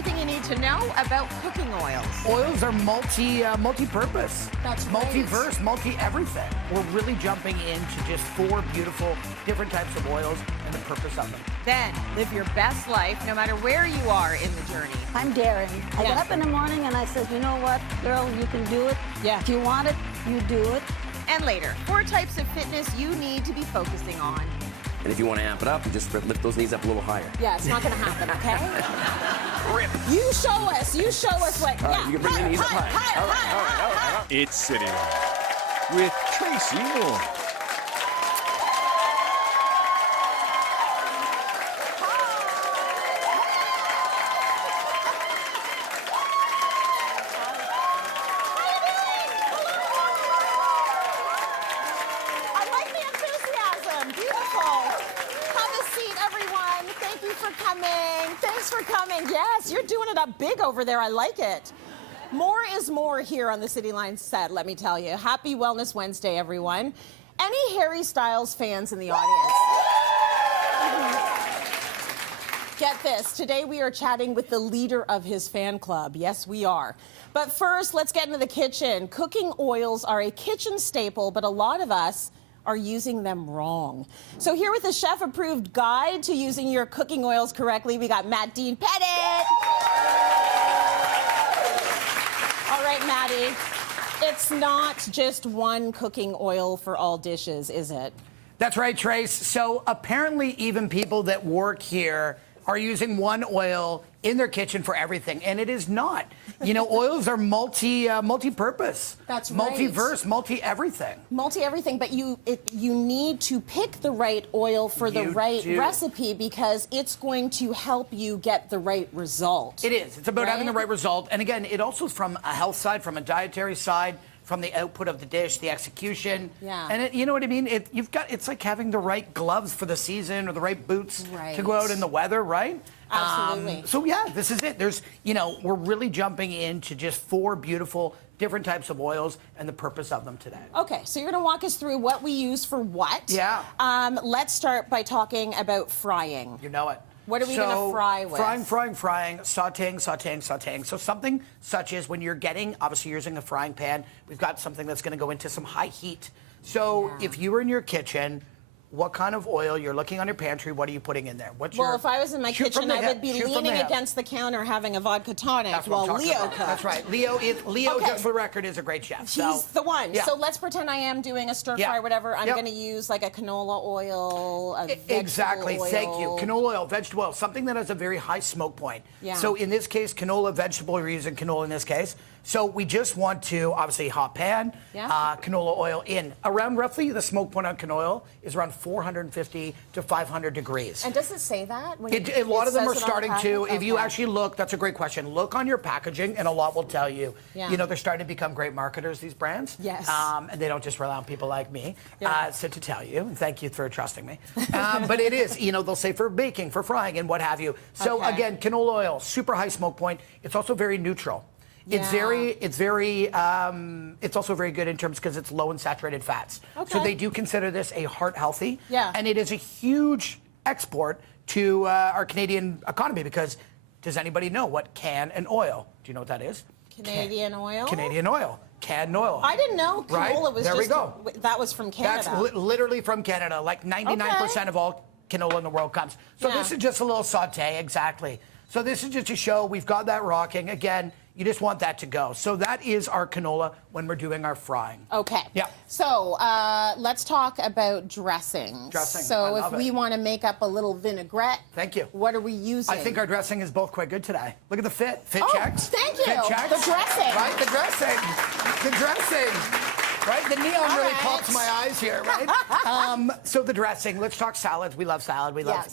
everything you need to know about cooking oils. Oils are multi-purpose. That's right. Multiverse, multi-everything. We're really jumping into just 4 beautiful different types of oils and the purpose of them. Then live your best life no matter where you are in the journey. I'm Darren. I get up in the morning and I said, you know what, girl, you can do it. Yeah. If you want it, you do it. And later, 4 types of fitness you need to be focusing on. And if you want to amp it up, you just lift those knees up a little higher. Yeah, it's not going to happen, okay? Rip. You show us what. All right, you can bring the knees up higher. All right. It's Cityline with Tracy Moore. Yes, you're doing it up big over there. I like it. More is more here on the Cityline set, let me tell you. Happy Wellness Wednesday, everyone. Any Harry Styles fans in the audience? Get this. Today we are chatting with the leader of his fan club. Yes, we are. But first, let's get into the kitchen. Cooking oils are a kitchen staple, but a lot of us are using them wrong. So here with a chef-approved guide to using your cooking oils correctly, we got Matt Dean Pettit. All right, Matty, it's not just one cooking oil for all dishes, is it? That's right, Trace. So apparently even people that work here are using one oil in their kitchen for everything, and it is not. You know, oils are multi-purpose. That's right. Multiverse, multi-everything. Multi-everything, but you need to pick the right oil for the right recipe because it's going to help you get the right result. It is. It's about having the right result. And again, it also is from a health side, from a dietary side, from the output of the dish, the execution. Yeah. And you know what I mean? It's like having the right gloves for the season or the right boots to go out in the weather, right? Absolutely. So yeah, this is it. There's, we're really jumping into just 4 beautiful different types of oils and the purpose of them today. Okay, so you're going to walk us through what we use for what. Yeah. Let's start by talking about frying. You know it. What are we going to fry with? Frying, sauteing. So something such as when you're getting, obviously you're using a frying pan, we've got something that's going to go into some high heat. So if you were in your kitchen, what kind of oil you're looking on your pantry, what are you putting in there? Well, if I was in my kitchen, I would be leaning against the counter having a vodka tonic while Leo cooks. That's right. Leo, just for the record, is a great chef. He's the one. Yeah. So let's pretend I am doing a stir fry or whatever. I'm going to use like a canola oil, a vegetable oil. Thank you. Canola oil, vegetable oil, something that has a very high smoke point. Yeah. So in this case, canola, vegetable, we're using canola in this case. So we just want to, obviously, hot pan, canola oil in. Around roughly, the smoke point on canola oil is around 450 to 500 degrees. And does it say that? A lot of them are starting to. If you actually look, that's a great question. Look on your packaging, and a lot will tell you. Yeah. You know, they're starting to become great marketers, these brands. Yes. And they don't just rely on people like me. So to tell you, and thank you for trusting me. But it is, they'll say for baking, for frying, and what have you. So again, canola oil, super high smoke point. It's also very neutral. It's also very good in terms because it's low in saturated fats. Okay. So they do consider this a heart healthy. Yeah. And it is a huge export to our Canadian economy because does anybody know what can and oil? Do you know what that is? Canadian oil? Canadian oil. Canned oil. I didn't know canola was there just... we go. That was from Canada. That's literally from Canada. Like 99% of all canola in the world comes. So this is just a little saute, exactly. So this is just to show we've got that rocking. Again, you just want that to go. So that is our canola when we're doing our frying. Okay. Yeah. So let's talk about dressings. So if we want to make up a little vinaigrette, thank you. What are we using? I think our dressing is both quite good today. Look at the fit. Fit checks. Thank you. Fit checks. The dressing. Right, the dressing. The dressing. Right? The neon really pops my eyes here, right? So the dressing, let's talk salads. We love salad. We love,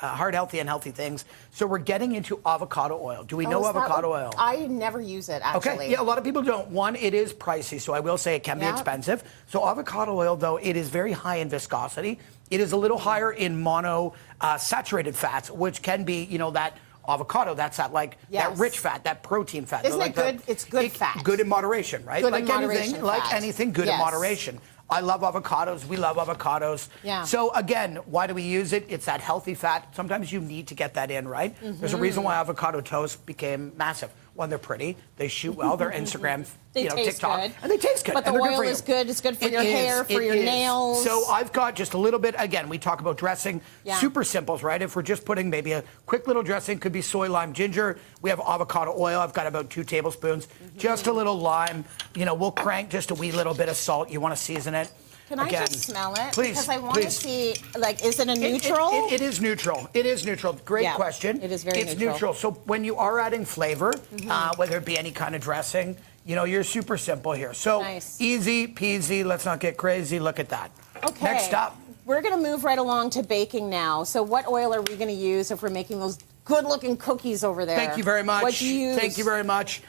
heart healthy and healthy things. So we're getting into avocado oil. Do we know avocado oil? I never use it, actually. Okay, yeah, a lot of people don't. One, it is pricey, so I will say it can be expensive. So avocado oil, though, it is very high in viscosity. It is a little higher in mono-saturated fats, which can be, that avocado, that's that that rich fat, that protein fat. Isn't it good? It's good fat. Good in moderation, right? Good in moderation Like anything, good in moderation. I love avocados. We love avocados. Yeah. So again, why do we use it? It's that healthy fat. Sometimes you need to get that in, right? There's a reason why avocado toast became massive. One, they're pretty. They shoot well. They're Instagram, They taste TikTok. good. And they taste good. But the and they're good oil for you. is good. It's good for your It hair, is. for It your is. nails. So I've got just a little bit, again, we talk about dressing. Yeah. Super simples, right? If we're just putting maybe a quick little dressing, could be soy, lime, ginger. We have avocado oil. I've got about 2 tablespoons. Just a little lime. You know, we'll crank just a wee little bit of salt. You want to season it. Can I just smell it? Please, Because I want to please. see, like, is it a neutral? It is neutral. It is neutral. Great Yeah, question. it is very It's neutral. neutral. So when you are adding flavor, whether it be any kind of dressing, you know, you're super simple here. So Nice. easy peasy. Let's not get crazy. Look at that. Okay. Next up. We're going to move right along to baking now. So what oil are we going to use if we're making those good-looking cookies over there? Thank you very much. What do you use? Thank you very much.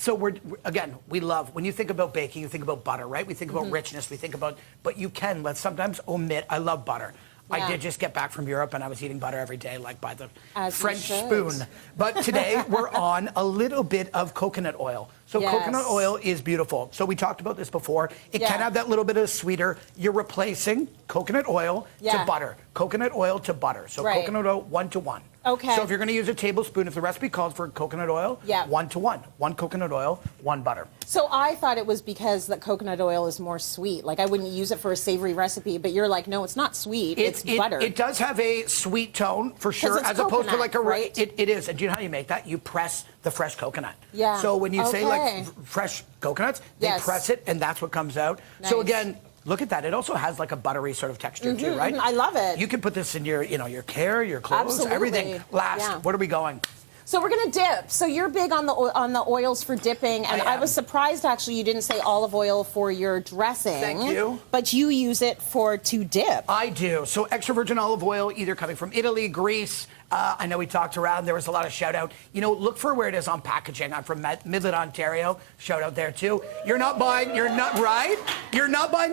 So again, we love, when you think about baking, you think about butter, right? We think about richness, we think about, but you can, let's sometimes omit, I love butter. Yeah. I did just get back from Europe and I was eating butter every day, like by the As you French should. spoon. But today we're on a little bit of coconut oil. So Yes. coconut oil is beautiful. So we talked about this before. It Yeah. can have that little bit of sweeter. You're replacing coconut oil Yeah. to butter. Coconut oil to butter. So Right. coconut oil 1 to 1. Okay. So if you're going to use a tablespoon, if the recipe calls for coconut oil, Yeah. 1 to 1. 1 coconut oil, 1 butter. So I thought it was because the coconut oil is more sweet. Like, I wouldn't use it for a savory recipe, but you're like, no, it's not sweet. It's butter. It does have a sweet tone for sure, it's as opposed to coconut, like a right? It is. And do you know how you make that? You press the fresh coconut. Yeah. So when you say like Okay. fresh coconuts, they Yes. press it, and that's what comes out. So Nice. again. Look at that. It also has like a buttery sort of texture too, right? I love it. You can put this in your, you know, your hair, your clothes, Absolutely. everything. Last, Yeah. what are we going? So we're gonna dip. So you're big on the oils for dipping, and I I am. was surprised actually you didn't say olive oil for your dressing. Thank you. But you use it to dip. I do. So extra virgin olive oil, either coming from Italy, Greece. I know we talked around. There was a lot of shout out. You know, look for where it is on packaging. I'm from Midland, Ontario. Shout out there too. You're not buying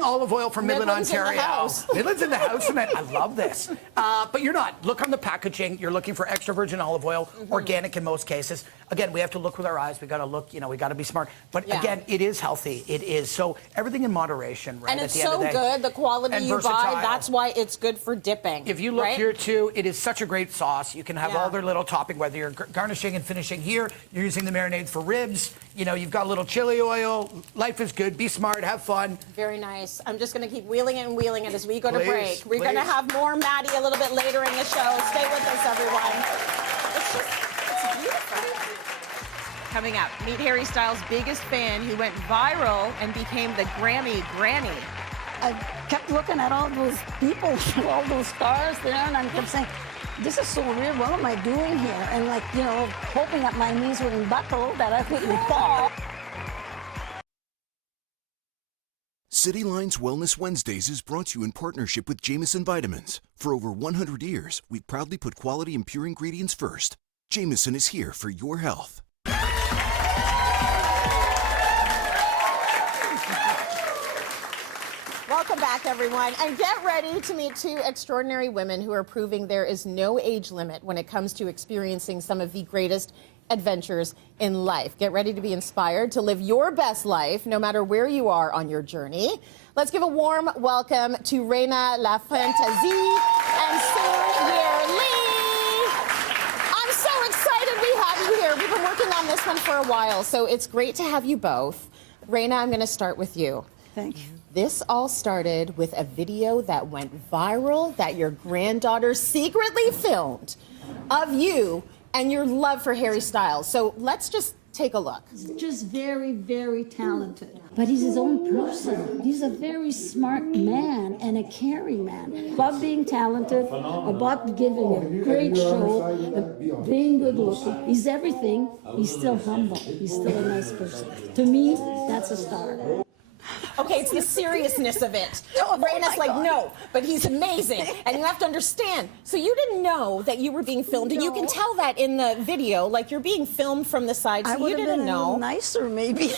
olive oil from Midland, Midland's in the Ontario. house. Midland's in the house, and I love this. But you're not. Look on the packaging. You're looking for extra virgin olive oil, organic in most cases. Again, we have to look with our eyes. We got to look. You know, we got to be smart. But Yeah. again, it is healthy. It is. So everything in moderation, right? And at it's the end so of the day. good, the quality And you versatile. buy, that's why it's good for dipping. If you look right? here too, it is such a great sauce. You can have Yeah. all their little topping, whether you're garnishing and finishing here, you're using the marinades for ribs, you know, you've got a little chili oil. Life is good. Be smart. Have fun. Very nice. I'm just going to keep wheeling it and wheeling it as we go to Please, break. We're going to please. have more Maddie a little bit later in the show. Stay with us, everyone. It's beautiful. Coming up, meet Harry Styles' biggest fan who went viral and became the Grammy Granny. I kept looking at all those people, all those stars there, and I kept saying, this is so weird. What am I doing here? And like, you know, hoping that my knees wouldn't buckle, that I wouldn't fall. Cityline's Wellness Wednesdays is brought to you in partnership with Jameson Vitamins. For over 100 years, we proudly put quality and pure ingredients first. Jameson is here for your health. Welcome back, everyone. And get ready to meet 2 extraordinary women who are proving there is no age limit when it comes to experiencing some of the greatest adventures in life. Get ready to be inspired to live your best life, no matter where you are on your journey. Let's give a warm welcome to Reina Lafantaisie and Lee. I'm so excited we have you here. We've been working on this one for a while, so it's great to have you both. Reina, I'm going to start with you. Thank you. This all started with a video that went viral that your granddaughter secretly filmed of you and your love for Harry Styles. So let's just take a look. Just very, very talented. But he's his own person. He's a very smart man and a caring man. About being talented, about giving a great show, being good looking. He's everything. He's still humble. He's still a nice person. To me, that's a star. Okay, it's the seriousness of it. Reina's like, no, but he's amazing. And you have to understand. So you didn't know that you were being filmed, and you can tell that in the video. Like, you're being filmed from the side, so I would you have didn't been a know. little nicer, maybe.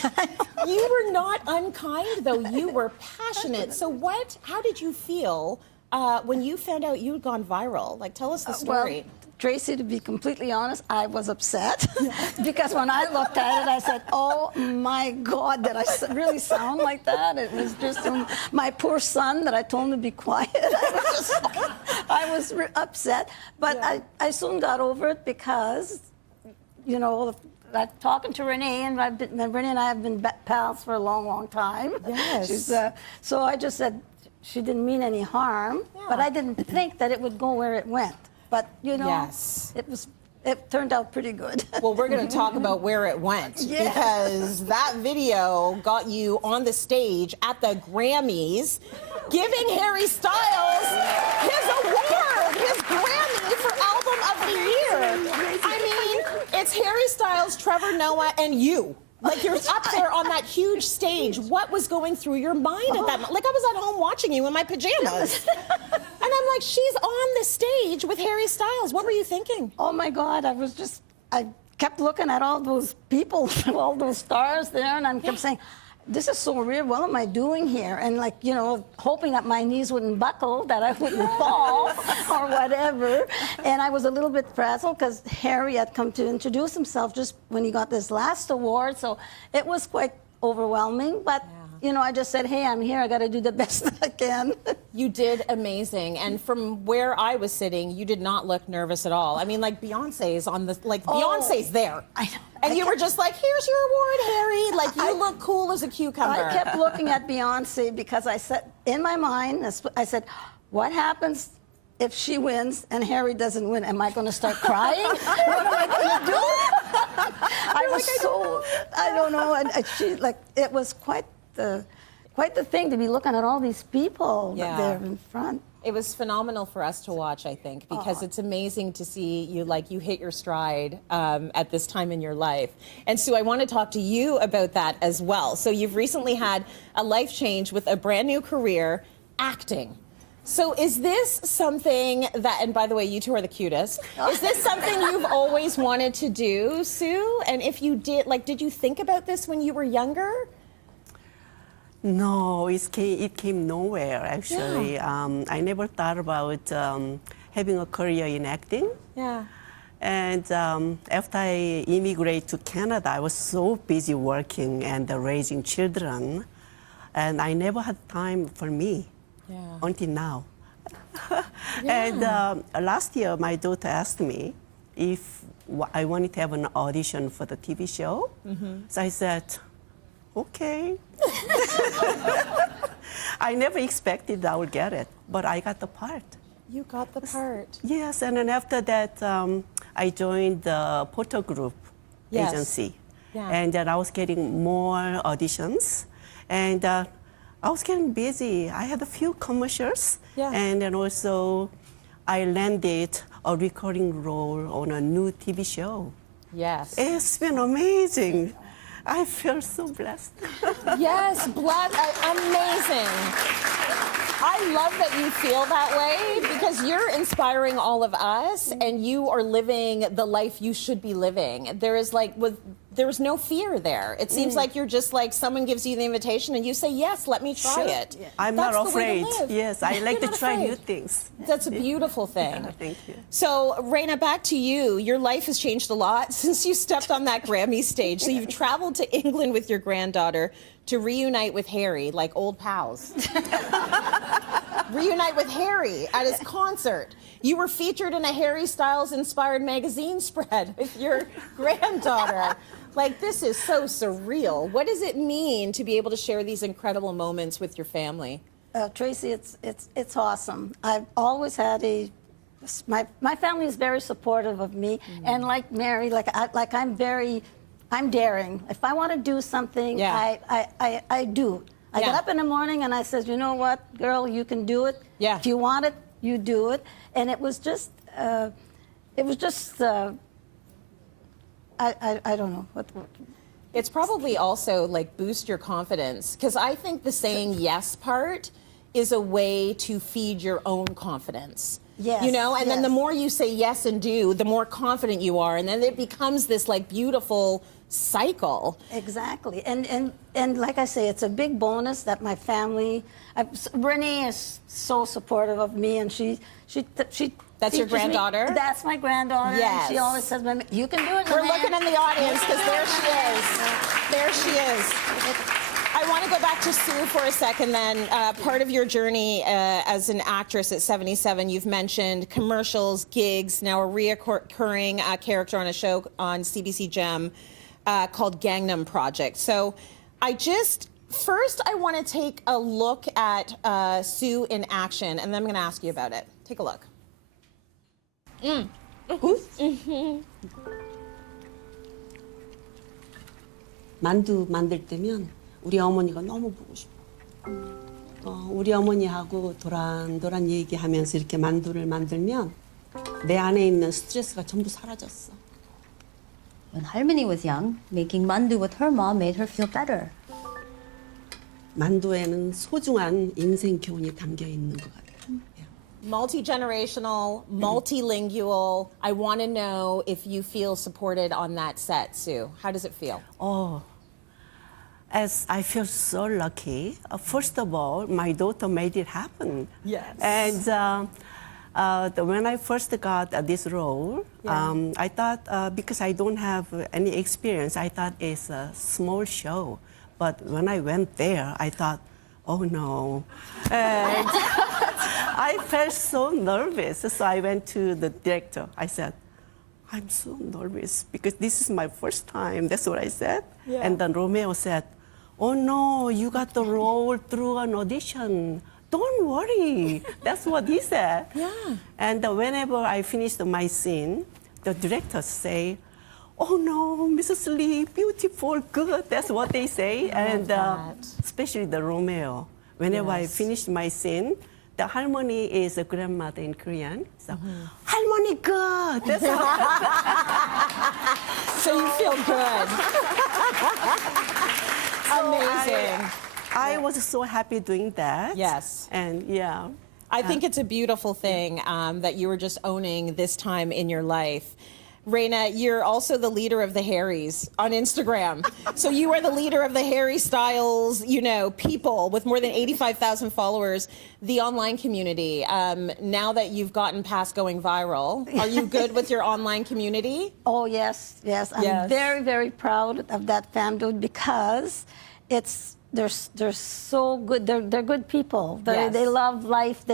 You were not unkind, though. You were passionate. So how did you feel when you found out you had gone viral? Like, tell us the story. Tracy, to be completely honest, I was upset because when I looked at it, I said, "Oh my God, did I really sound like that?" It was just my poor son that I told him to be quiet. I was upset, but I soon got over it because, you know, I'm talking to Renee, and Renee and I have been pals for a long, long time. Yes. So I just said she didn't mean any harm, but I didn't think that it would go where it went. But, you know, it turned out pretty good. Well, we're going to talk about where it went because that video got you on the stage at the Grammys giving Harry Styles his award, his Grammy for Album of the Year. I mean, it's Harry Styles, Trevor Noah, and you. Like, you're up there on that huge stage. What was going through your mind at that moment? Like, I was at home watching you in my pajamas. And I'm like, she's on the stage with Harry Styles. What were you thinking? Oh, my God. I kept looking at all those people, all those stars there, and I kept saying, this is so weird. What am I doing here? And, like, you know, hoping that my knees wouldn't buckle, that I wouldn't fall or whatever. And I was a little bit frazzled because Harry had come to introduce himself just when he got this last award. So it was quite overwhelming. But, you know, I just said, hey, I'm here. I got to do the best that I can. You did amazing. And from where I was sitting, you did not look nervous at all. I mean, like, Beyonce's on the, like, Beyonce's there. I know. And you were just like, here's your award, Harry. Like, you look cool as a cucumber. I kept looking at Beyonce because I said, in my mind, I said, what happens if she wins and Harry doesn't win? Am I going to start crying? What am I going to do? I don't know. And she, like, it was quite the thing to be looking at all these people there in front. It was phenomenal for us to watch, I think, because it's amazing to see you, like, you hit your stride at this time in your life. And Sue, I want to talk to you about that as well. So you've recently had a life change with a brand new career, acting. So is this something that, and by the way, you two are the cutest, is this something you've always wanted to do, Sue? And if you did, like, did you think about this when you were younger? No, it came nowhere, actually. I never thought about having a career in acting. Yeah. And after I immigrated to Canada, I was so busy working and raising children, and I never had time for me until now. And last year, my daughter asked me if I wanted to have an audition for the TV show. So I said, okay. I never expected I would get it, but I got the part. You got the part. Yes, and then after that, I joined the Porter Group agency. Yeah. And then I was getting more auditions, and I was getting busy. I had a few commercials, and then also I landed a recurring role on a new TV show. Yes. It's been amazing. I feel so blessed. Yes, amazing. I love that you feel that way because you're inspiring all of us and you are living the life you should be living. There is there's no fear there. It seems like you're just like someone gives you the invitation and you say, yes, let me try it. Yeah. I'm That's not afraid. Yes, I like to try afraid. new things. That's a beautiful thing. Yeah, thank you. So, Reina, back to you. Your life has changed a lot since you stepped on that Grammy stage. So you've traveled to England with your granddaughter to reunite with Harry, like old pals. Reunite with Harry at his concert. You were featured in a Harry Styles-inspired magazine spread with your granddaughter. Like, this is so surreal. What does it mean to be able to share these incredible moments with your family? Tracy, it's awesome. I've always had my family is very supportive of me, and like Mary, I'm daring. If I want to do something, I do. I get up in the morning and I says, you know what, girl, you can do it. Yeah. If you want it, you do it. And it was just, I don't know what. It's probably also like boost your confidence, because I think the saying yes part is a way to feed your own confidence. Yes, You know, and then the yes. more you say yes and do, the more confident you are, and then it becomes this like beautiful cycle. Exactly, and like I say, it's a big bonus that my family. Renee is so supportive of me, and she. That's your teaches me- granddaughter? That's my granddaughter. Yes. And she always says, "You can do it." We're Lynette." looking in the audience because there she is. There she is. I want to go back to Sue for a second then. Part of your journey as an actress at 77, you've mentioned commercials, gigs, now a reoccurring character on a show on CBC Gem called Gangnam Project. So first I want to take a look at Sue in action, and then I'm going to ask you about it. Take a look. 만두 만들 때면 우리 어머니가 너무 보고 싶어. 우리 어머니하고 도란도란 얘기하면서 이렇게 만두를 만들면 내 안에 있는 스트레스가 전부 사라졌어. When Harmony was young, making mandu with her mom made her feel better. 만두에는 소중한 인생 교훈이 담겨 있는 것 같아. Multi-generational, multilingual. I want to know if you feel supported on that set, Sue. How does it feel? Oh, as I feel so lucky. First of all, my daughter made it happen. Yes. And when I first got this role, I thought, because I don't have any experience, I thought it's a small show. But when I went there, I thought, oh no. And I felt so nervous. So I went to the director. I said, I'm so nervous because this is my first time. That's what I said. Yeah. And then Romeo said, oh no, you got the role through an audition. Don't worry. That's what he said. Yeah. And whenever I finished my scene, the directors say, oh no, Mrs. Lee, beautiful, good. That's what they say. And especially the Romeo. Whenever I finished my scene, the harmony is a grandmother in Korean. So, harmony good. That's So you feel good. Amazing. I was so happy doing that. Yes. And yeah. I think it's a beautiful thing that you were just owning this time in your life. Reina, you're also the leader of the Harrys on Instagram. So you are the leader of the Harry Styles, people with more than 85,000 followers, the online community. Now that you've gotten past going viral, are you good with your online community? Oh, yes. I'm very, very proud of that family because they're so good. They're good people. They love life.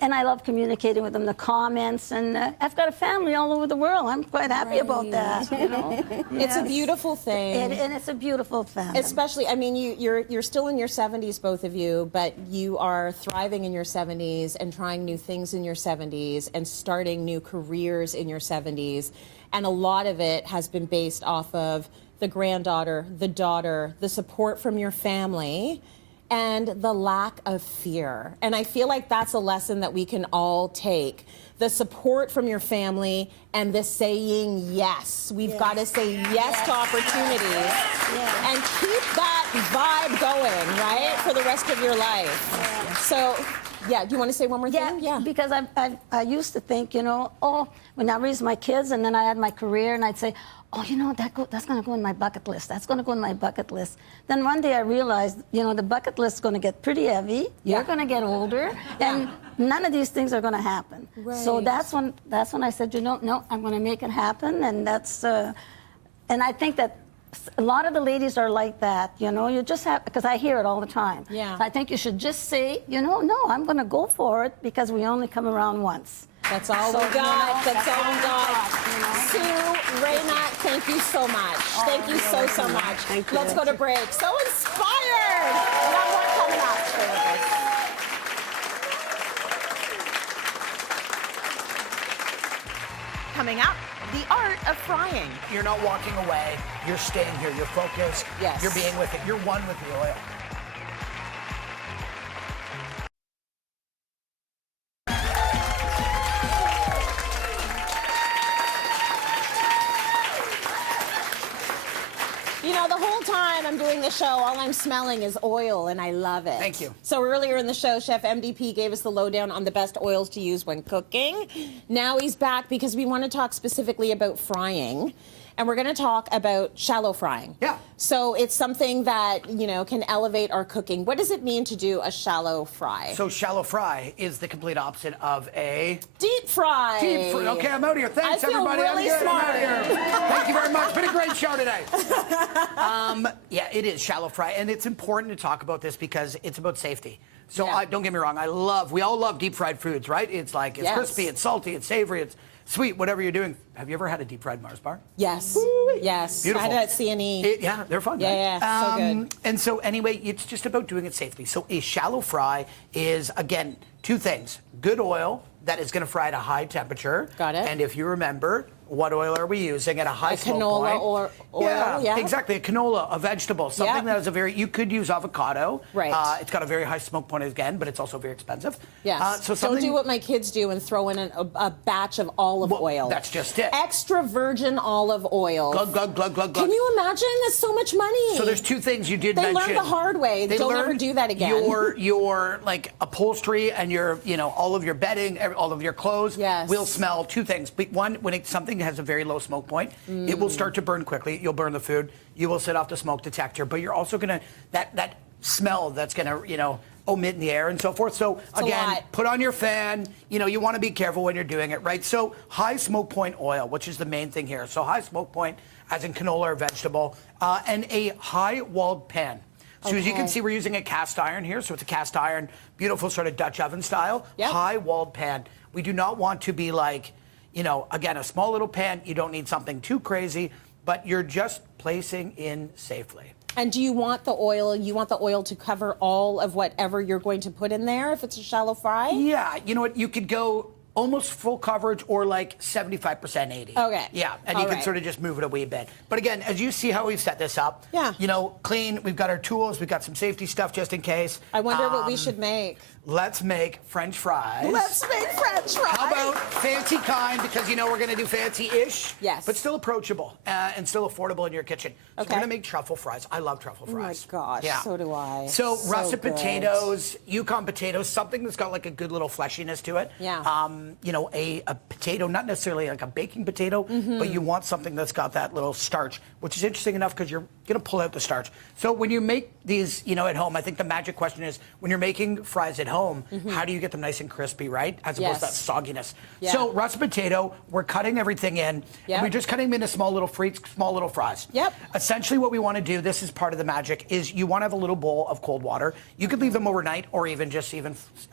And I love communicating with them, the comments, and I've got a family all over the world. I'm quite happy about that. It's a beautiful thing. And it's a beautiful family. Especially, I mean, you're still in your 70s, both of you, but you are thriving in your 70s and trying new things in your 70s and starting new careers in your 70s. And a lot of it has been based off of the granddaughter, the daughter, the support from your family, and the lack of fear. And I feel like that's a lesson that we can all take. The support from your family and the saying yes. We've got to say yes to opportunities and keep that vibe going, right, for the rest of your life. So, do you want to say one more thing? Yeah, because I used to think, when I raised my kids and then I had my career and I'd say, that's going to go in my bucket list. That's going to go in my bucket list. Then one day I realized, the bucket list is going to get pretty heavy. You're going to get older, and none of these things are going to happen. Right. So that's when I said, no, I'm going to make it happen, and that's. And I think that a lot of the ladies are like that. You just have, because I hear it all the time. Yeah. I think you should just say, no, I'm going to go for it because we only come around once. That's all we got. That's all we got. Sue, Reina, thank you so much. Thank you so much. Thank you. Let's go to break. So inspired. One more coming up. Stay with us. Coming up, the art of frying. You're not walking away. You're staying here. You're focused. Yes. You're being with it. You're one with the oil. You know, the whole time I'm doing the show, all I'm smelling is oil, and I love it. Thank you. So earlier in the show, Chef MDP gave us the lowdown on the best oils to use when cooking. Now he's back because we want to talk specifically about frying. And we're going to talk about shallow frying. Yeah. So it's something that, you know, can elevate our cooking. What does it mean to do a shallow fry? So shallow fry is the complete opposite of a deep fry. Deep fry. Okay, I'm out of here. Thanks, I feel everybody. really I'm good. smart. I'm out of here. Thank you very much. Been a great show today. Yeah, it is shallow fry, and it's important to talk about this because it's about safety. So don't get me wrong. We all love deep fried foods, right? It's like it's crispy, it's salty, it's savory, it's sweet, whatever you're doing. Have you ever had a deep fried Mars bar? Yes. Woo-wee. Yes. Beautiful. I had it at C&E. Yeah, they're fun. Yeah, right? yeah, so good. And so anyway, it's just about doing it safely. So a shallow fry is, again, two things. Good oil that is going to fry at a high temperature. Got it. And if you remember, what oil are we using at a high smoke canola point? or oil, yeah. Exactly, a canola, a vegetable, something that is you could use avocado. Right. It's got a very high smoke point again, but it's also very expensive. Yes. So don't do what my kids do and throw in a batch of olive oil. That's just it. Extra virgin olive oil. Glug, glug, glug, glug, glug. Can you imagine? That's so much money. So there's two things you did They mention. learned the hard way. Don't ever do that again. Your like upholstery and your, all of your bedding, all of your clothes will smell two things. One, when something has a very low smoke point, it will start to burn quickly. You'll burn the food. You will set off the smoke detector, but you're also gonna that smell that's gonna emit in the air and so forth. So again, put on your fan. You want to be careful when you're doing it, right? So high smoke point oil, which is the main thing here. So high smoke point, as in canola or vegetable, and a high walled pan. So as you can see, we're using a cast iron here. So it's a cast iron, beautiful sort of Dutch oven style, high walled pan. We do not want to be like, again, a small little pan. You don't need something too crazy, but you're just placing in safely. And do you want the oil? You want the oil to cover all of whatever you're going to put in there if it's a shallow fry? Yeah, you know what? You could go almost full coverage or like 75%, 80. Okay. Yeah, and you can sort of just move it a wee bit. But again, as you see how we've set this up, clean. We've got our tools. We've got some safety stuff just in case. I wonder what we should make. Let's make French fries. Let's make French fries. How about fancy kind? Because we're going to do fancy-ish. Yes. But still approachable and still affordable in your kitchen. So we're going to make truffle fries. I love truffle fries. Oh my gosh, so do I. So russet potatoes, Yukon potatoes, something that's got like a good little fleshiness to it. Yeah. A potato, not necessarily like a baking potato, but you want something that's got that little starch, which is interesting enough because you're going to pull out the starch. So when you make these, at home, I think the magic question is when you're making fries at home, how do you get them nice and crispy, right? As opposed to that sogginess. Yeah. So russet potato, we're cutting everything in. And we're just cutting them into small little fries. Yep. Essentially what we want to do, this is part of the magic, is you want to have a little bowl of cold water. You could leave them overnight or even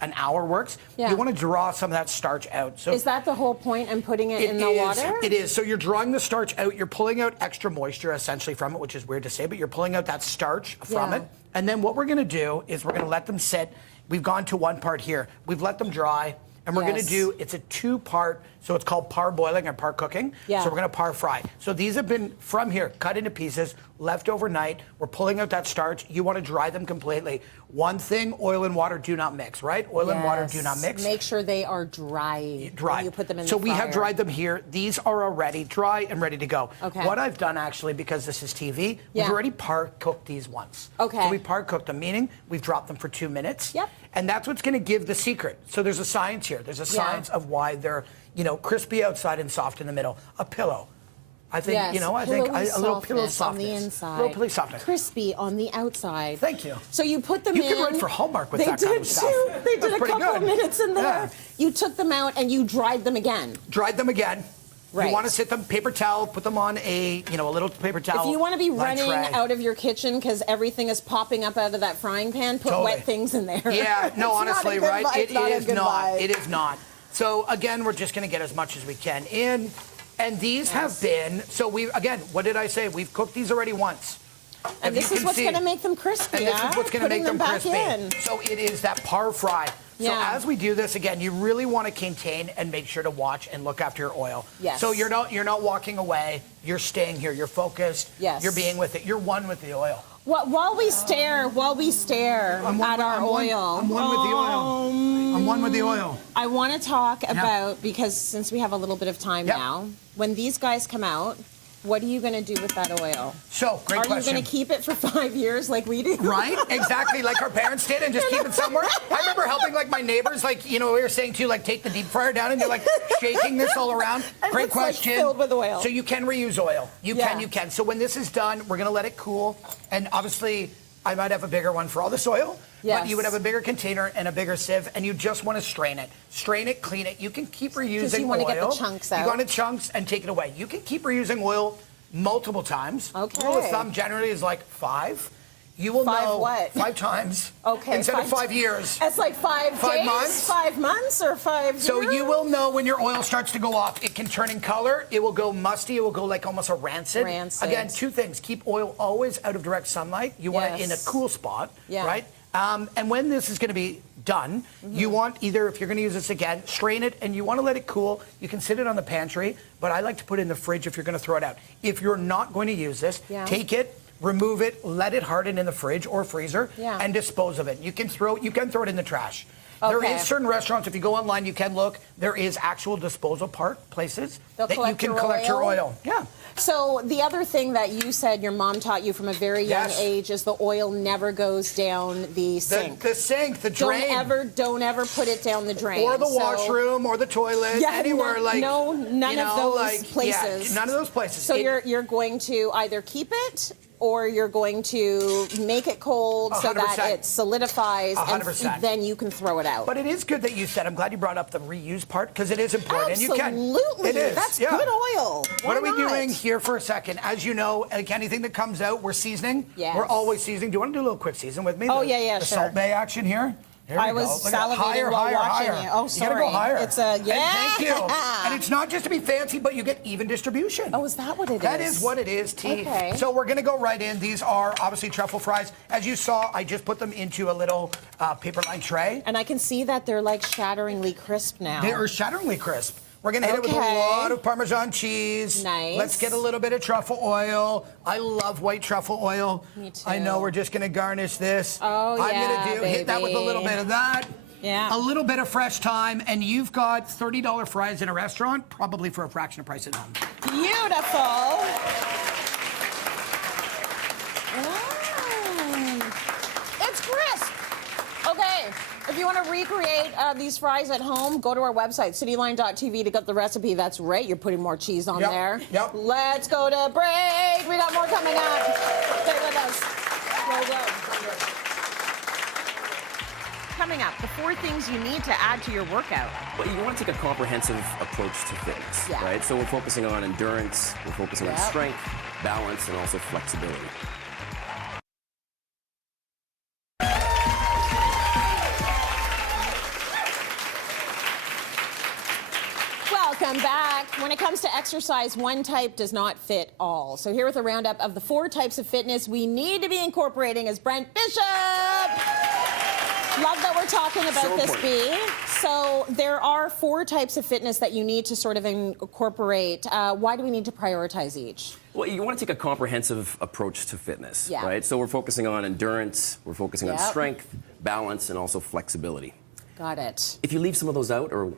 an hour works. Yeah. You want to draw some of that starch out. So is that the whole point in putting it in the water? It is. So you're drawing the starch out. You're pulling out extra moisture essentially from it, which is weird to say, but you're pulling out that starch from it. And then what we're going to do is we're going to let them sit. We've gone to one part here. We've let them dry. And we're going to do, it's a two-part, so it's called par boiling or par cooking. Yeah. So we're going to par fry. So these have been, from here, cut into pieces, left overnight. We're pulling out that starch. You want to dry them completely. One thing, oil and water do not mix, right? Oil and water do not mix. Make sure they are dry. When you put them in the fryer. So we have dried them here. These are already dry and ready to go. Okay. What I've done, actually, because this is TV, we've already par cooked these once. Okay. So we par cooked them, meaning we've dropped them for 2 minutes. Yep. And that's what's going to give the secret. So there's a science here. There's a science of why they're, crispy outside and soft in the middle. A pillow. I think, a little pillow softness. On the inside. A little pillow softness. Crispy on the outside. Thank you. So you put them in. You could write for Hallmark with that kind of stuff. They did That's a couple minutes in there. Yeah. You took them out and you dried them again. Dried them again. Right. You want to sit them, paper towel, put them on a little paper towel. If you want to be running tray. out of your kitchen because everything is popping up out of that frying pan, put wet things in there. Yeah, no, honestly, right? It is not. Vibe. It is not. So again, we're just going to get as much as we can in. And these have been, what did I say? We've cooked these already once. And this is what's going to make them crispy. And this is what's going to make them crispy. In. So it is that par fry. So as we do this, again, you really want to contain and make sure to watch and look after your oil. Yes. So you're not walking away. You're staying here. You're focused. Yes. You're being with it. You're one with the oil. While we stare at our oil. I'm one with the oil. I'm one with the oil. I want to talk about, because since we have a little bit of time now, when these guys come out, what are you going to do with that oil? So, great question. Are you going to keep it for 5 years like we do? Right? Exactly, like our parents did, and just keep it somewhere. I remember helping, like, my neighbors, like, you know, we were saying, too, like, take the deep fryer down, and you're, like, shaking this all around. And Great it's, question. Like, filled with oil. So you can reuse oil. You can. So when this is done, we're going to let it cool, and obviously, I might have a bigger one for all this oil. Yes. But you would have a bigger container and a bigger sieve, and you just want to strain it. Strain it, clean it. You can keep reusing you oil. want to get the chunks out. You want the chunks and take it away. You can keep reusing oil multiple times. Okay. Rule of thumb generally is like 5. You will know 5 times. Okay. Instead of 5 years. It's like 5 days, months. 5 months, or 5 So years? you will know when your oil starts to go off. It can turn in color. It will go musty. It will go like almost a rancid. Again, 2 things. Keep oil always out of direct sunlight. You want it in a cool spot, right? And when this is going to be done, you want either, if you're going to use this again, strain it, and you want to let it cool. You can sit it on the pantry, but I like to put it in the fridge if you're going to throw it out. If you're not going to use this, take it, remove it, let it harden in the fridge or freezer, and dispose of it. You can throw it in the trash. There is certain restaurants, if you go online, you can look. There is actual disposal places that you can collect your oil. Yeah. So the other thing that you said your mom taught you from a very young age is the oil never goes down the sink. The sink, the drain. Don't ever put it down the drain. Or the washroom, or the toilet, anywhere like. No, none of those places. Yeah, none of those places. So you're going to either keep it, or you're going to make it cold 100%. So that it solidifies, 100%. and then you can throw it out. But it is good that you said, I'm glad you brought up the reuse part, because it is important. Absolutely. And you can. It is. That's good oil. What are we doing here for a second? As you know, like anything that comes out, we're seasoning. Yes. We're always seasoning. Do you want to do a little quick season with me? Oh, the Salt Bay action here. I was salivating while watching you. Oh, sorry. You gotta go higher. It's a thank you. And it's not just to be fancy, but you get even distribution. Oh, is that what it is? That is what it is, T. Okay. So we're gonna go right in. These are obviously truffle fries. As you saw, I just put them into a little paper lined tray. And I can see that they're like shatteringly crisp now. They are shatteringly crisp. We're gonna hit it with a lot of Parmesan cheese. Nice. Let's get a little bit of truffle oil. I love white truffle oil. Me too. I know we're just gonna garnish this. Oh, I'm gonna hit that with a little bit of that. Yeah. A little bit of fresh thyme, and you've got $30 fries in a restaurant, probably for a fraction of price at home. Beautiful. It's crisp. Okay. If you want to recreate these fries at home, go to our website, cityline.tv, to get the recipe. That's right. You're putting more cheese on there. Yep. Let's go to break. We got more coming up. Stay with us. Go. Coming up, the 4 things you need to add to your workout. Well, you want to take a comprehensive approach to fitness, right? So we're focusing on endurance, we're focusing on strength, balance, and also flexibility. Welcome back. When it comes to exercise, one type does not fit all. So here with a roundup of the 4 types of fitness we need to be incorporating is Brent Bishop. Love that we're talking about this, B. So there are 4 types of fitness that you need to sort of incorporate. Why do we need to prioritize each? Well, you want to take a comprehensive approach to fitness, right? So we're focusing on endurance, we're focusing on strength, balance, and also flexibility. Got it. If you leave some of those out, or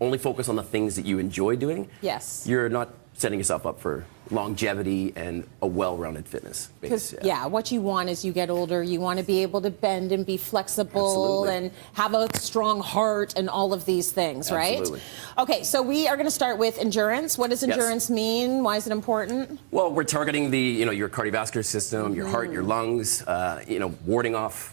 only focus on the things that you enjoy doing, you're not setting yourself up for longevity and a well-rounded fitness base. Because what you want as you get older, you want to be able to bend and be flexible and have a strong heart and all of these things, right? Okay, so we are going to start with endurance. What does endurance mean? Why is it important? Well, we're targeting the your cardiovascular system, your heart, your lungs, warding off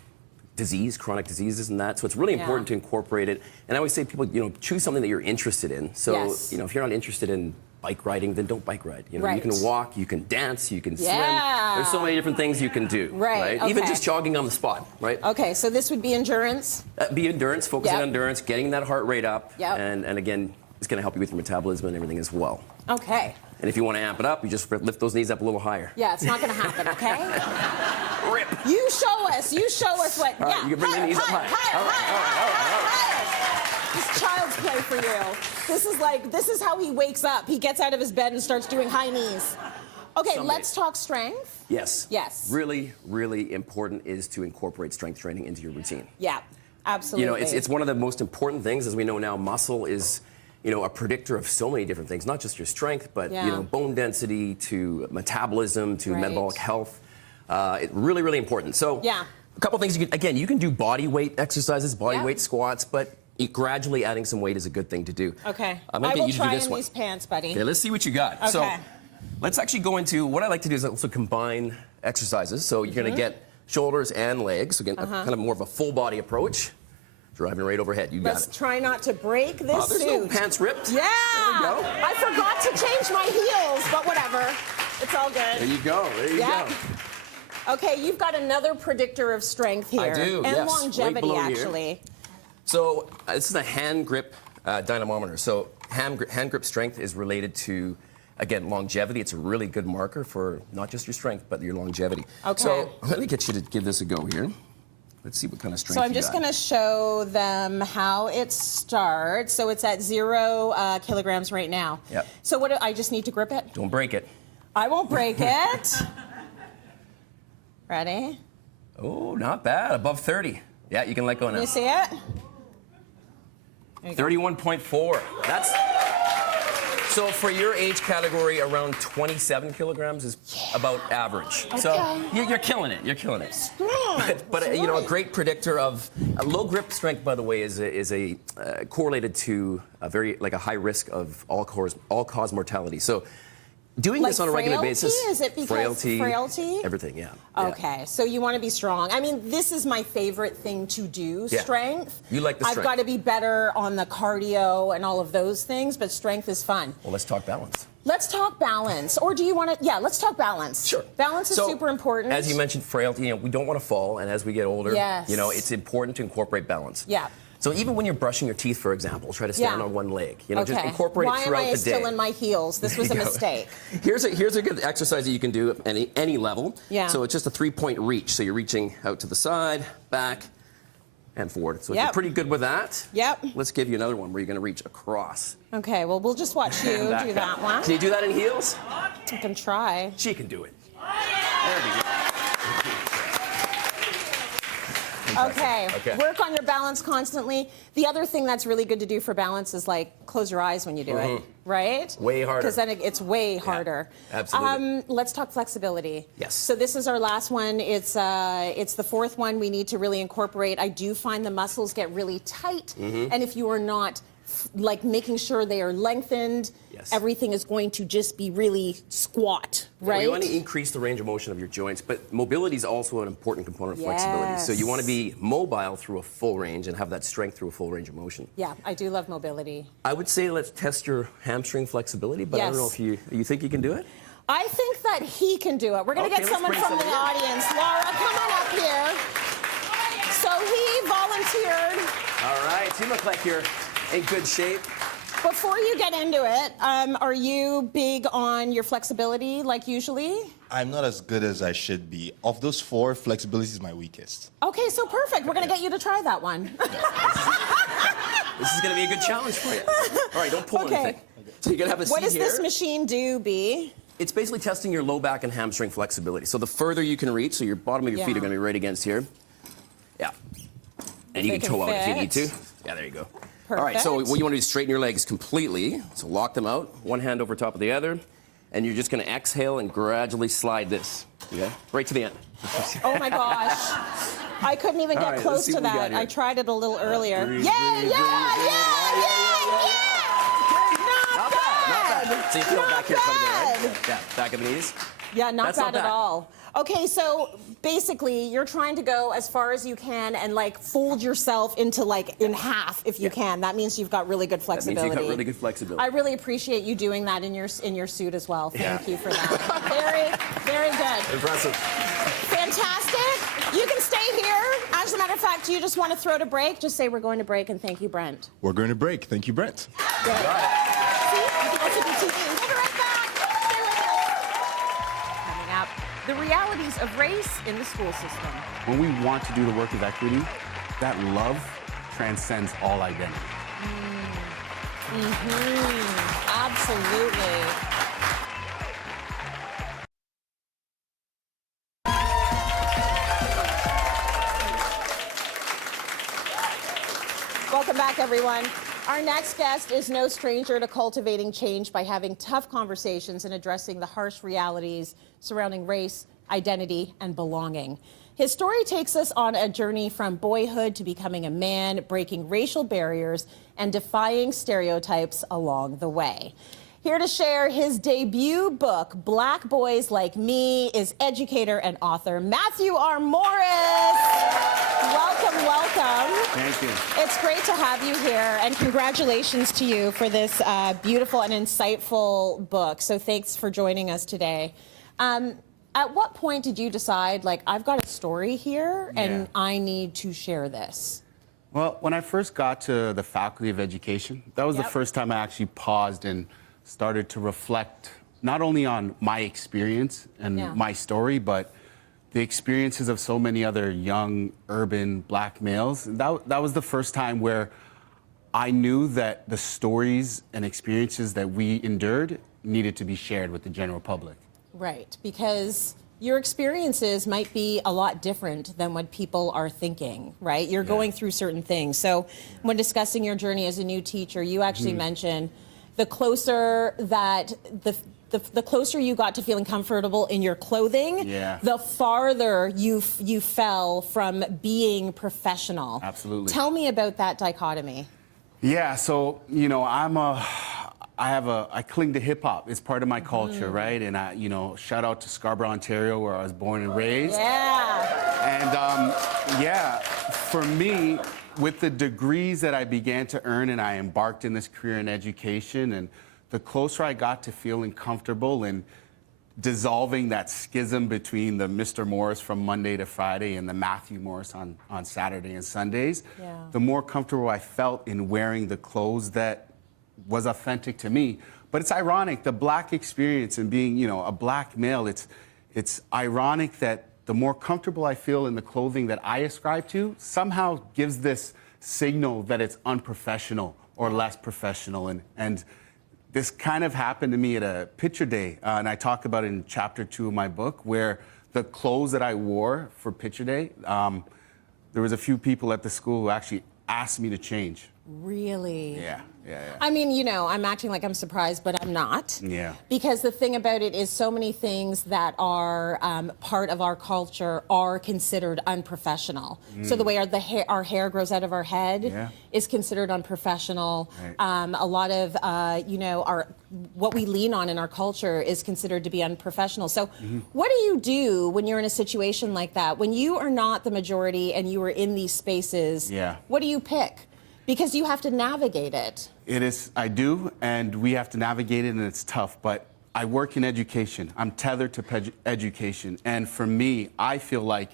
disease, chronic diseases and that. So it's really important to incorporate it. And I always say people, choose something that you're interested in. So, if you're not interested in bike riding, then don't bike ride. You can walk, you can dance, you can swim. There's so many different things you can do. Right? Even just jogging on the spot, right? Okay, so this would be endurance? Be endurance, focusing on endurance, getting that heart rate up. And again, it's going to help you with your metabolism and everything as well. Okay. And if you want to amp it up, you just lift those knees up a little higher. Yeah, it's not going to happen, okay? Rip. You show us what. All right, you can bring the knees up high. All right. It's child's play for you. This is how he wakes up. He gets out of his bed and starts doing high knees. Okay, let's talk strength. Yes. Yes. Really, really important is to incorporate strength training into your routine. Yeah, absolutely. It's one of the most important things. As we know now, muscle is you know, a predictor of so many different things, not just your strength, but you know, bone density to metabolism to metabolic health. It's really, really important. So a couple things. You can do body weight exercises, body weight squats, but gradually adding some weight is a good thing to do. Okay. I'm gonna I get will you to try do this in one. these pants, buddy. Okay, let's see what you got. Okay. So let's actually go into what I like to do is also combine exercises. So you're going to get shoulders and legs. So again, kind of more of a full body approach. Driving right overhead. You got Let's it. try not to break this there's suit. no pants ripped. Yeah. There we go. I forgot to change my heels, but whatever. It's all good. There you go. There you go. Okay, you've got another predictor of strength here. I do, and yes. longevity, Right below actually. Here. So this is a hand grip dynamometer. So hand grip strength is related to, again, longevity. It's a really good marker for not just your strength, but your longevity. Okay. So let me get you to give this a go here. Let's see what kind of strength So I'm just going to show them how it starts. So it's at 0 kilograms right now. Yep. So what? I just need to grip it? Don't break it. I won't break it. Ready? Oh, not bad. Above 30. Yeah, you can let go now. Can you see it? 31.4. That's so for your age category, around 27 kilograms is about average. Okay. So you're killing it. You're killing it. But you know, a great predictor of low grip strength, by the way, is correlated to a high risk of all-cause mortality. So doing this on a regular basis, is it because frailty? Everything, yeah. Okay, so you want to be strong. I mean, this is my favorite thing to do, strength. You like the strength. I've got to be better on the cardio and all of those things, but strength is fun. Well, let's talk balance. Let's talk balance. Or do you want to, let's talk balance. Sure. Balance is super important. As you mentioned, frailty, you know, we don't want to fall, and as we get older, you know, it's important to incorporate balance. Yeah. So even when you're brushing your teeth, for example, try to stand on one leg. You know, just incorporate it throughout the day. Why am I still in my heels? This was a mistake. Here's a good exercise that you can do at any level. Yeah. So it's just a 3-point reach. So you're reaching out to the side, back, and forward. So if you're pretty good with that, let's give you another one where you're going to reach across. Okay, well, we'll just watch you do that one. Can you do that in heels? I can try. She can do it. There we go. Okay. Work on your balance constantly. The other thing that's really good to do for balance is like close your eyes when you do it, right? Way harder. Because then it's way harder. Absolutely. Let's talk flexibility. Yes. So this is our last one. It's the fourth one we need to really incorporate. I do find the muscles get really tight, and if you are not like making sure they are lengthened, everything is going to just be really squat, right? You want to increase the range of motion of your joints, but mobility is also an important component of flexibility. So you want to be mobile through a full range and have that strength through a full range of motion. Yeah, I do love mobility. I would say let's test your hamstring flexibility, but I don't know if you think you can do it? I think that he can do it. We're going to get someone from the audience. Laura, come on up here. So he volunteered. All right, you look like you're in good shape. Before you get into it, are you big on your flexibility like usually? I'm not as good as I should be. Of those 4, flexibility is my weakest. Okay, so perfect. We're going to get you to try that one. This is going to be a good challenge for you. All right, don't pull anything. So you're going to have a seat What does here. this machine do, B? It's basically testing your low back and hamstring flexibility. So the further you can reach, so your bottom of your feet are going to be right against here. Yeah. And you can toe out if you need to. Yeah, there you go. Perfect. All right, so what you want to do is straighten your legs completely. So lock them out, one hand over top of the other, and you're just going to exhale and gradually slide this, okay? Right to the end. Oh my gosh. I couldn't even get close to that. I tried it a little earlier. Yeah. Not bad. So you feel back here quite a bit, right? Yeah, back of the knees. Yeah, not bad at all. Okay, so basically you're trying to go as far as you can and like fold yourself into like in half if you can. That means you've got really good flexibility. That means you've got really good flexibility. I really appreciate you doing that in your suit as well. Thank you for that. Very, very good. Impressive. Fantastic. You can stay here. As a matter of fact, you just want to throw to break, just say we're going to break and thank you, Brent. We're going to break. Thank you, Brent. Good. See? You can also do TV. We'll be right back. Stay with us. Coming up, the realities of race in the school system. When we want to do the work of equity, that love transcends all identity. Absolutely. Welcome back, everyone. Our next guest is no stranger to cultivating change by having tough conversations and addressing the harsh realities surrounding race, identity, and belonging. His story takes us on a journey from boyhood to becoming a man, breaking racial barriers and defying stereotypes along the way. Here to share his debut book, Black Boys Like Me, is educator and author Matthew R. Morris. Welcome, welcome. Thank you. It's great to have you here, and congratulations to you for this beautiful and insightful book. So thanks for joining us today. At what point did you decide, like, I've got a story here and I need to share this? Well, when I first got to the Faculty of Education, that was the first time I actually paused and started to reflect not only on my experience and my story, but the experiences of so many other young, urban black males. That was the first time where I knew that the stories and experiences that we endured needed to be shared with the general public. Right, because your experiences might be a lot different than what people are thinking, right? You're going through certain things. So when discussing your journey as a new teacher, you actually mentioned the closer that the closer you got to feeling comfortable in your clothing, the farther you fell from being professional. Absolutely. Tell me about that dichotomy. Yeah, so, you know, I cling to hip hop. It's part of my culture, right? And shout out to Scarborough, Ontario, where I was born and raised. Yeah. And for me, with the degrees that I began to earn and I embarked in this career in education, and the closer I got to feeling comfortable and dissolving that schism between the Mr. Morris from Monday to Friday and the Matthew Morris on Saturday and Sundays, the more comfortable I felt in wearing the clothes that was authentic to me. But it's ironic, the black experience and being, a black male, it's ironic that the more comfortable I feel in the clothing that I ascribe to somehow gives this signal that it's unprofessional or less professional. And this kind of happened to me at a picture day, and I talk about it in chapter 2 of my book, where the clothes that I wore for picture day, there was a few people at the school who actually asked me to change. Really? Yeah. I mean, I'm acting like I'm surprised, but I'm not. Yeah. Because the thing about it is so many things that are part of our culture are considered unprofessional. So the way our hair grows out of our head is considered unprofessional. Right. A lot of, what we lean on in our culture is considered to be unprofessional. So what do you do when you're in a situation like that? When you are not the majority and you are in these spaces, what do you pick? Because you have to navigate it. It is, I do, and we have to navigate it, and it's tough, but I work in education. I'm tethered to education, and for me, I feel like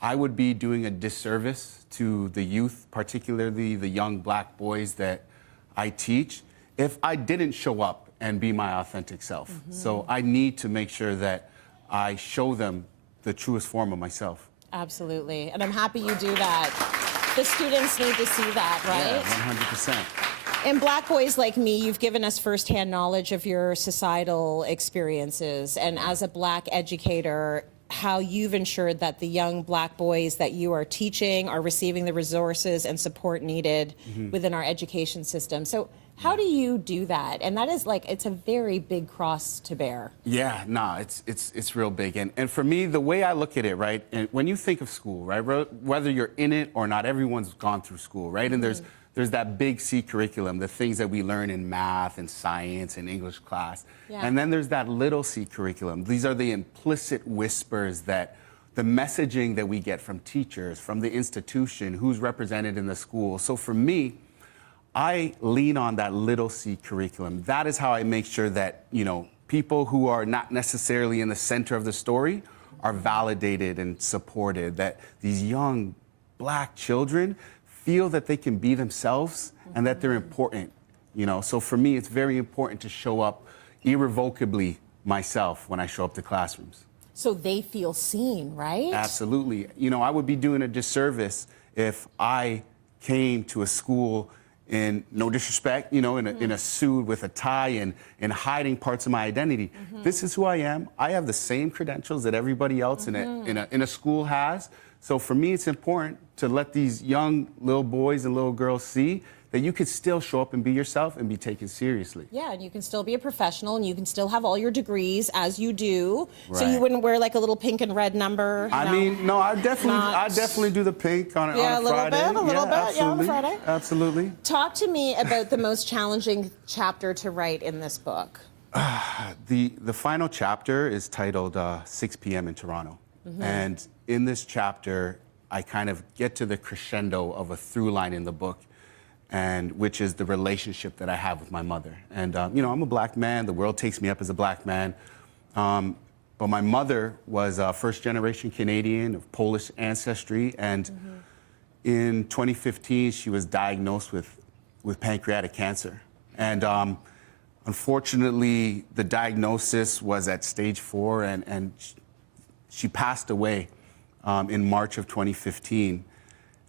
I would be doing a disservice to the youth, particularly the young black boys that I teach, if I didn't show up and be my authentic self. So I need to make sure that I show them the truest form of myself. Absolutely, and I'm happy you do that. The students need to see that, right? Yeah, 100%. In Black Boys Like Me, you've given us firsthand knowledge of your societal experiences, and as a black educator, how you've ensured that the young black boys that you are teaching are receiving the resources and support needed within our education system. So how do you do that? And that is it's a very big cross to bear. Yeah, it's real big. And for me, the way I look at it, right, and when you think of school, right, whether you're in it or not, everyone's gone through school, right? And there's that big C curriculum, the things that we learn in math and science and English class. And then there's that little C curriculum. These are the implicit whispers that the messaging that we get from teachers, from the institution, who's represented in the school. So for me, I lean on that little C curriculum. That is how I make sure that, people who are not necessarily in the center of the story are validated and supported, that these young black children feel that they can be themselves and that they're important, So for me, it's very important to show up irrevocably myself when I show up to classrooms. So they feel seen, right? Absolutely. I would be doing a disservice if I came to a school in, no disrespect, in a suit with a tie and hiding parts of my identity. This is who I am. I have the same credentials that everybody else in a school has. So for me, it's important to let these young little boys and little girls see that you could still show up and be yourself and be taken seriously. Yeah, and you can still be a professional, and you can still have all your degrees as you do. So Right. you wouldn't wear like a little pink and red number. I mean, no, I definitely do the pink on a Friday. A little bit, absolutely. yeah, on Friday. Absolutely. Talk to me about the most challenging chapter to write in this book. The final chapter is titled 6 p.m. in Toronto. And in this chapter, I kind of get to the crescendo of a through line in the book, and which is the relationship that I have with my mother. And, you know, I'm a black man. The world takes me up as a black man. But my mother was a first-generation Canadian of Polish ancestry. And in 2015, she was diagnosed with pancreatic cancer. And unfortunately, the diagnosis was at stage 4, and she passed away in March of 2015.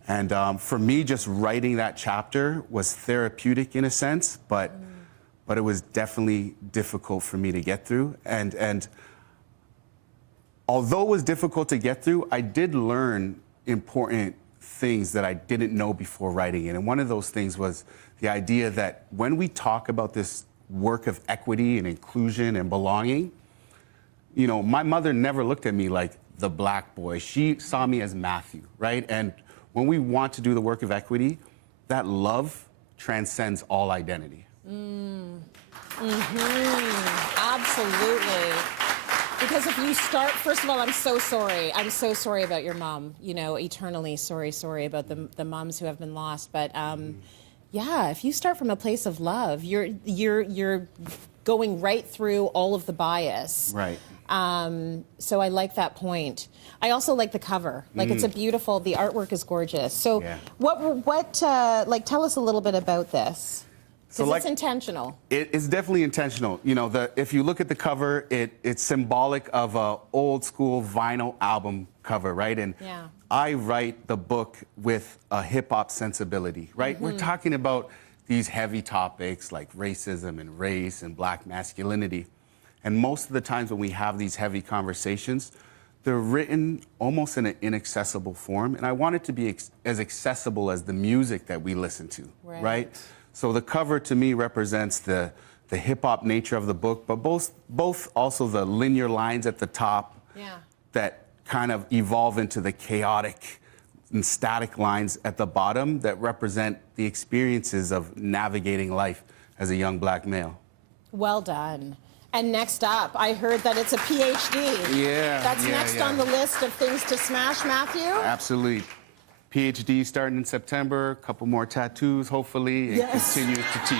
And for me, just writing that chapter was therapeutic in a sense, but it was definitely difficult for me to get through. And although it was difficult to get through, I did learn important things that I didn't know before writing it. And one of those things was the idea that when we talk about this work of equity and inclusion and belonging, you know, my mother never looked at me like the black boy. She saw me as Matthew, right? And when we want to do the work of equity, that love transcends all identity. Absolutely. Because if you start, first of all, I'm so sorry. I'm so sorry about your mom. You know, eternally sorry about the moms who have been lost. But yeah, if you start from a place of love, you're going right through all of the bias. Right. So I like that point. I also like the cover. Like it's a beautiful. The artwork is gorgeous. So like tell us a little bit about this. So like, it's intentional. It's definitely intentional. You know, if you look at the cover, it's symbolic of a old school vinyl album cover, right? And I write the book with a hip hop sensibility, right? We're talking about these heavy topics like racism and race and black masculinity. And most of the times when we have these heavy conversations, they're written almost in an inaccessible form. And I want it to be as accessible as the music that we listen to, right? So the cover to me represents the hip-hop nature of the book, but both also the linear lines at the top that kind of evolve into the chaotic and static lines at the bottom that represent the experiences of navigating life as a young black male. Well done. And next up, I heard that it's a PhD. That's next on the list of things to smash, Matthew? Absolutely. PhD starting in September, a couple more tattoos, hopefully, and continue to teach.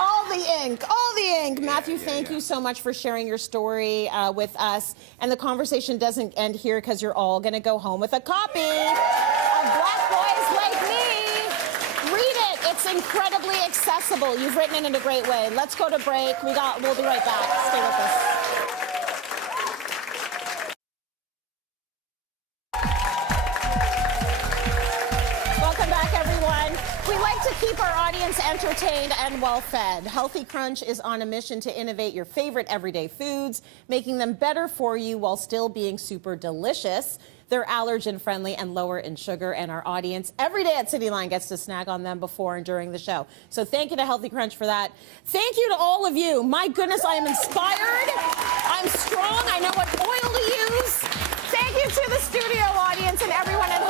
All the ink, all the ink. Matthew, thank you so much for sharing your story with us. And the conversation doesn't end here because you're all going to go home with a copy of Black Boys Like Me. Read it. It's incredibly accessible. You've written it in a great way. Let's go to break. We'll be right back. Stay with us. Keep our audience entertained and well-fed. Healthy Crunch is on a mission to innovate your favorite everyday foods, making them better for you while still being super delicious. They're allergen-friendly and lower in sugar, and our audience every day at Cityline gets to snack on them before and during the show. So thank you to Healthy Crunch for that. Thank you to all of you. My goodness, I am inspired. I'm strong. I know what oil to use. Thank you to the studio audience and everyone at